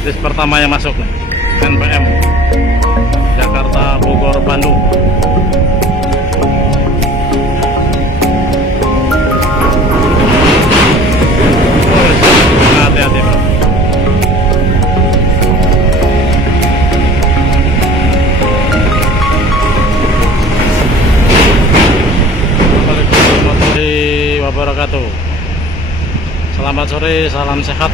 Bis pertama yang masuk nih, NPM Jakarta, Bogor, Bandung. Hati-hati bro. Assalamualaikum warahmatullahi wabarakatuh. Selamat sore, salam sehat.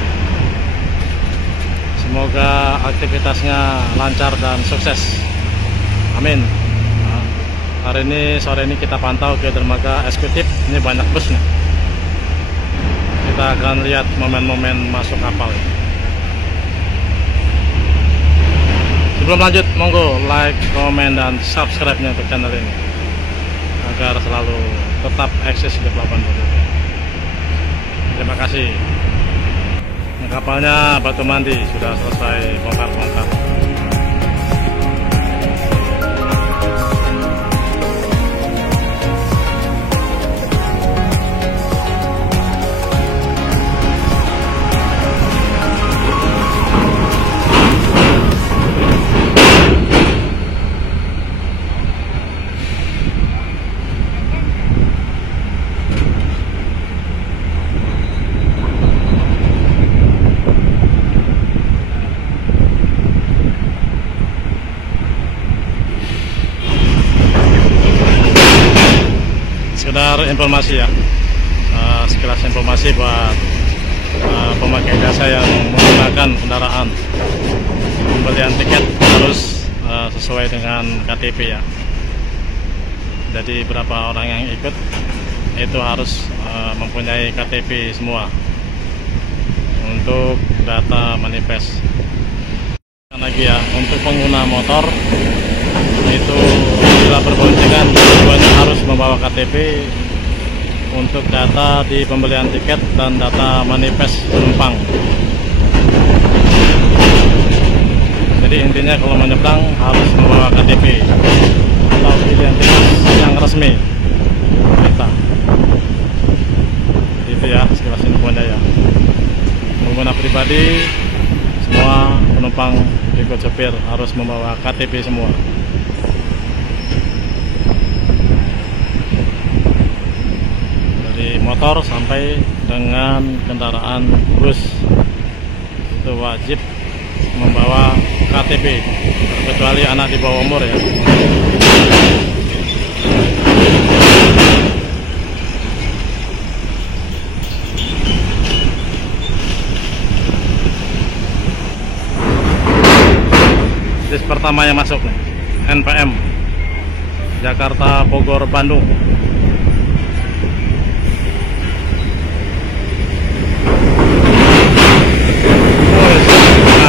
Semoga aktivitasnya lancar dan sukses. Amin. Nah, sore ini kita pantau ke dermaga eksekutif. Ini banyak bus nih. Kita akan lihat momen-momen masuk kapal. Sebelum lanjut, monggo like, komen, dan subscribe-nya untuk channel ini agar selalu tetap eksis di pelabuhan Bogor. Terima kasih. Kapalnya Batu Mandi sudah selesai bongkar-bongkar. Sekedar informasi ya, sekilas informasi buat pemakai jasa yang menggunakan kendaraan. Pembelian tiket harus sesuai dengan KTP ya. Jadi berapa orang yang ikut itu harus mempunyai KTP semua untuk data manifest. Lagi ya, untuk pengguna motor itu bila berboncengan keduanya harus membawa KTP untuk data di pembelian tiket dan data manifest penumpang. Jadi intinya kalau menyeberang harus membawa KTP atau identitas yang resmi kita. Itu ya sekilas infonya ya. Pengguna pribadi semua penumpang ikut sopir harus membawa KTP semua. Dari motor sampai dengan kendaraan bus itu wajib membawa KTP, kecuali anak di bawah umur ya. Bis pertama yang masuk nih, NPM Jakarta, Bogor, Bandung.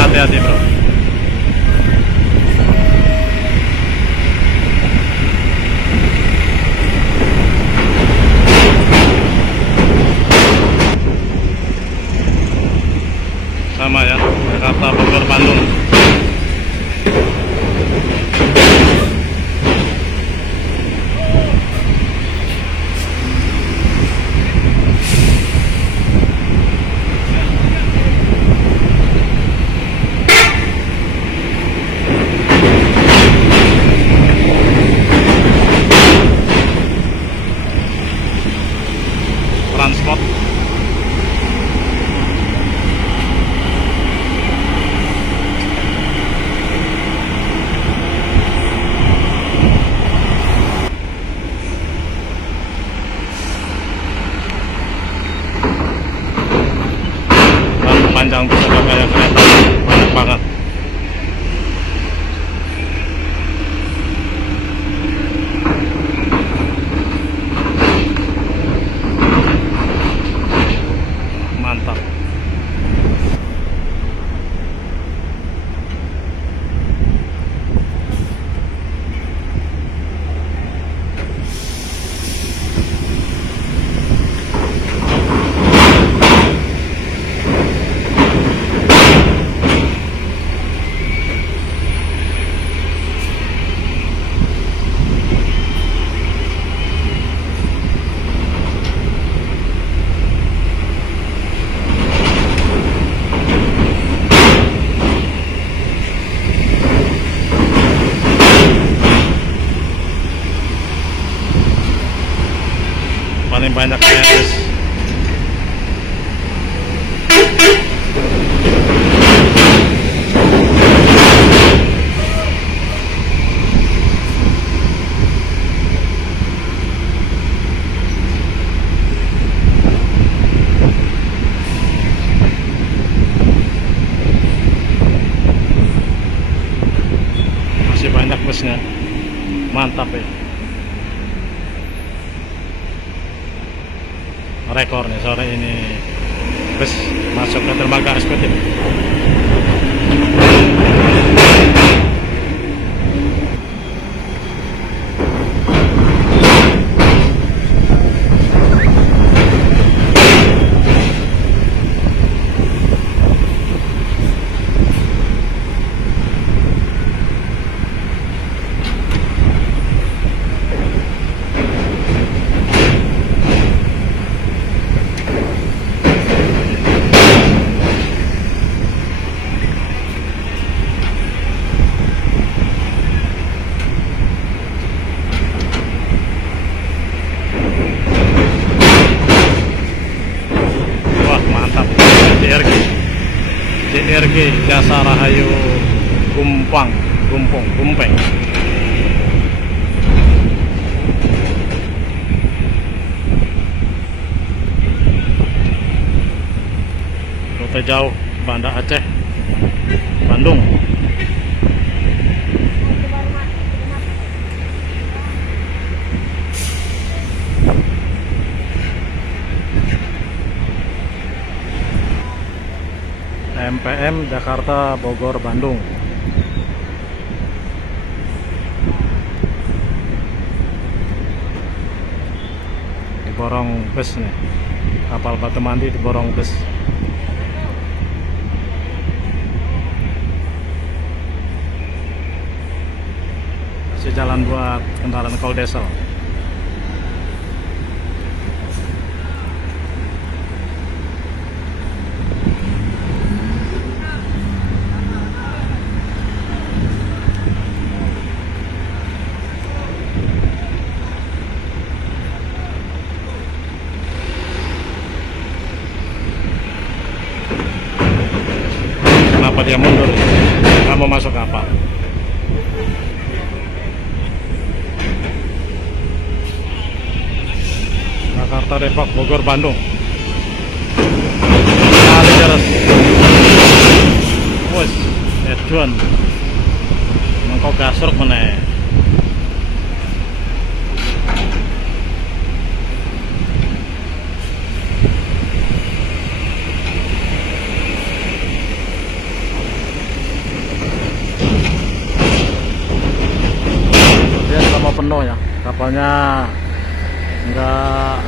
Hati-hati bro. Sama ya, Jakarta, Bogor, Bandung. Transport dan panjang bisa kayak kereta banyak banget. Mantap. Yes. Masih banyak busnya, mantap ya. Rekor nih sore ini bus masuk ke dermaga eksekutif. DRG Jasa Rahayu Gumpeng. Rute jauh Banda Aceh, Bandung. MPM Jakarta Bogor Bandung. Diborong bus nih, kapal batu mandi diborong bus. Kasih jalan buat kendaraan kol diesel. Kenapa dia mundur? Kamu masuk kapal. Jakarta, Depok, Bogor, Bandung. Kali jarak. Wes, Edwan. Mengkau gasruk meneh. Penuh ya, kapalnya nggak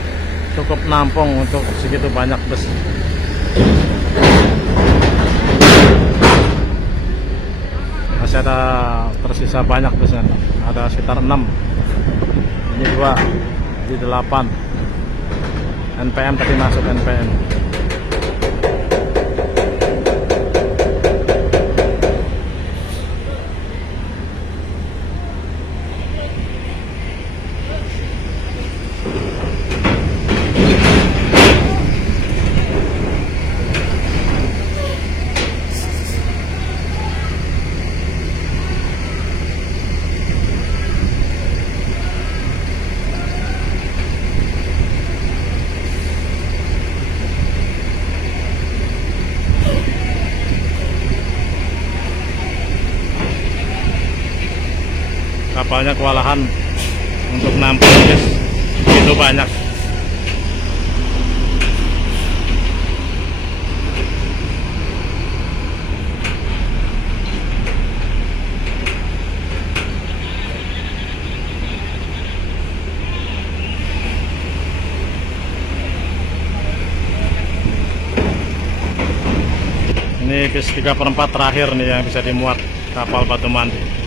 cukup nampung untuk segitu banyak bus. Masih ada tersisa banyak busnya, ada sekitar 6. Ini 2 di 8. NPM tadi masuk NPM. Kapalnya kewalahan untuk nampung guys, begitu banyak. Ini bis 3/4 terakhir nih yang bisa dimuat kapal batu mandi.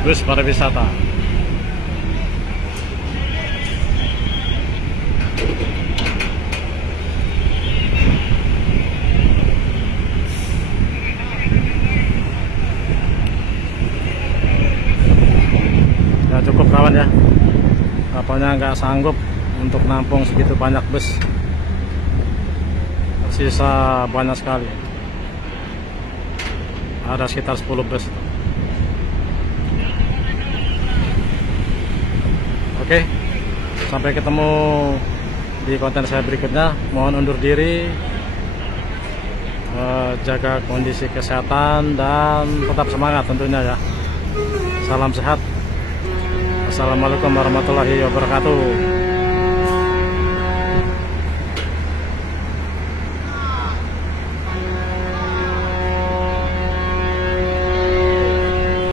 Bus pariwisata. cukup kawan ya, kapalnya nggak sanggup untuk nampung segitu banyak bus, tersisa banyak sekali, ada sekitar 10 bus. Oke, sampai ketemu di konten saya berikutnya. Mohon undur diri, jaga kondisi kesehatan dan tetap semangat tentunya ya. Salam sehat. Assalamualaikum warahmatullahi wabarakatuh.